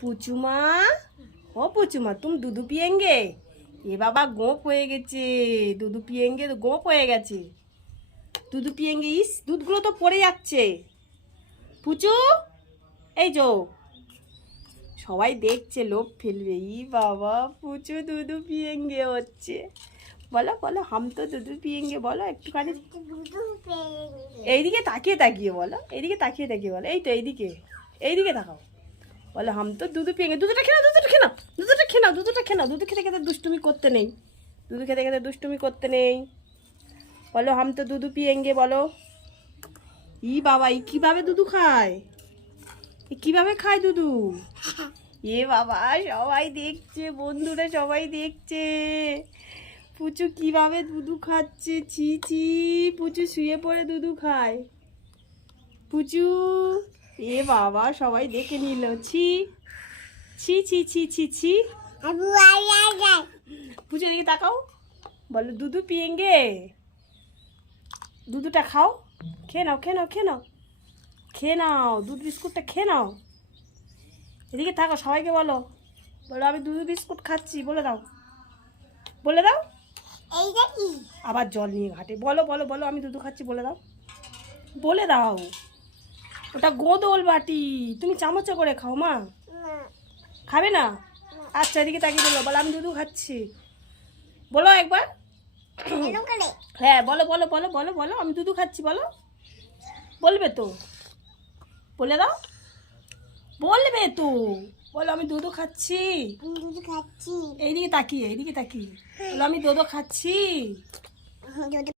পুচুমা, ও পুচুমা তুমি দুধু পিয়েঙ্গে? এ বাবা গোপ হয়ে গেছে, দুধু পিয়েঙ্গে গোপ হয়ে গেছে। দুধু পিয়েঙ্গে, ইস দুধগুলো তো পড়ে যাচ্ছে। পুচু এই যো, সবাই দেখছে, লোভ ফেলবে। ই বাবা পুচু দুধু পিয়েঙ্গে হচ্ছে। বলো বলো, হাম তো দুধু পিয়েঙ্গে বলো একটুখানি। এইদিকে তাকিয়ে তাকিয়ে বলো, এইদিকে তাকিয়ে তাকিয়ে বলো। এই তো এইদিকে, এইদিকে তাকাও। বলো হাম তো দুধু পিয়েঙ্গে। দুধটা খেয়ে নাও, দুধটা খেয়ে নাও, দুধটা খেয়ে নাও, দুধটা খেয়ে নাও। দুধ খেতে খেতে দুষ্টুমি করতে নেই, দুধ খেতে খেতে দুষ্টুমি করতে নেই। বলো হাম তো দুধু পিয়েঙ্গে বলো। ই বাবা, ই কিভাবে দুধু খায়? এ কিভাবে খায় দুধু? এ বাবা সবাই দেখছে, বন্ধুরা সবাই দেখছে পুচু কিভাবে দুধু খাচ্ছে। ছি ছি, পুচু শুয়ে পড়ে দুধু খায়। পুচু, এ বাবা সবাই দেখে নিল। ছি ছি ছি ছি ছি ছি। পুচু এদিকে তাকাও, বলো দুধু পিয়েঙ্গে। দুধটা খাও, খেয়ে নাও, খেয়ে নাও, খেয়ে নাও, খেয়ে নাও, দুধ বিস্কুটটা খেয়ে নাও। এদিকে থাকো, সবাইকে বলো, বলো আমি দুধ বিস্কুট খাচ্ছি বলে দাও, বলে দাও। আবার জল নিয়ে ঘাটে। বলো বলো বলো, আমি দুধ খাচ্ছি বলে দাও, বলে দাও। ওটা গোদল বাটি, তুমি চামচে করে খাও মা। খাবে না? আচ্ছা এদিকে তাকিয়ে বলো, বলো আমি দুধ খাচ্ছি বলো একবার। হ্যাঁ বলো বলো বলো বলো বলো, আমি দুধ খাচ্ছি বলো। বলবে তো, বলে দাও, বলবে তো। বলো আমি দুধ খাচ্ছি, এইদিকে তাকিয়ে, এইদিকে তাকিয়ে বলো আমি দুধ খাচ্ছি।